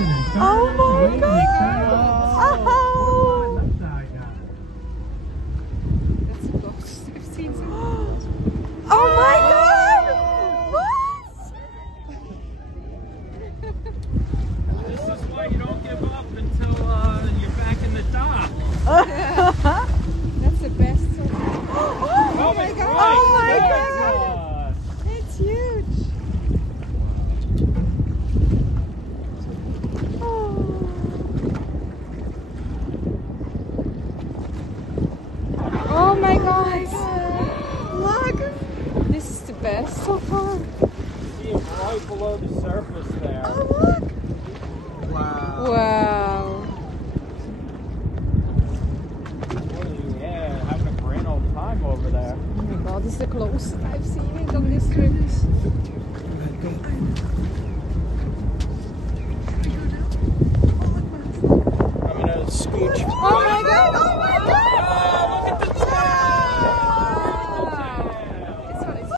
Oh my god! Oh. That's a ghost. I've seen some. Oh my god! What? This is why you don't give up until you're back in the dock. That's the best. Oh my god! Oh my god! It's huge. Oh my god! Look! This is the best so far. See it right below the surface there. Oh look! Wow. Yeah, having a grand old time over there. Oh my god, this is the closest I've seen it on this trip. I'm gonna scooch. Oh my god! Oh my god!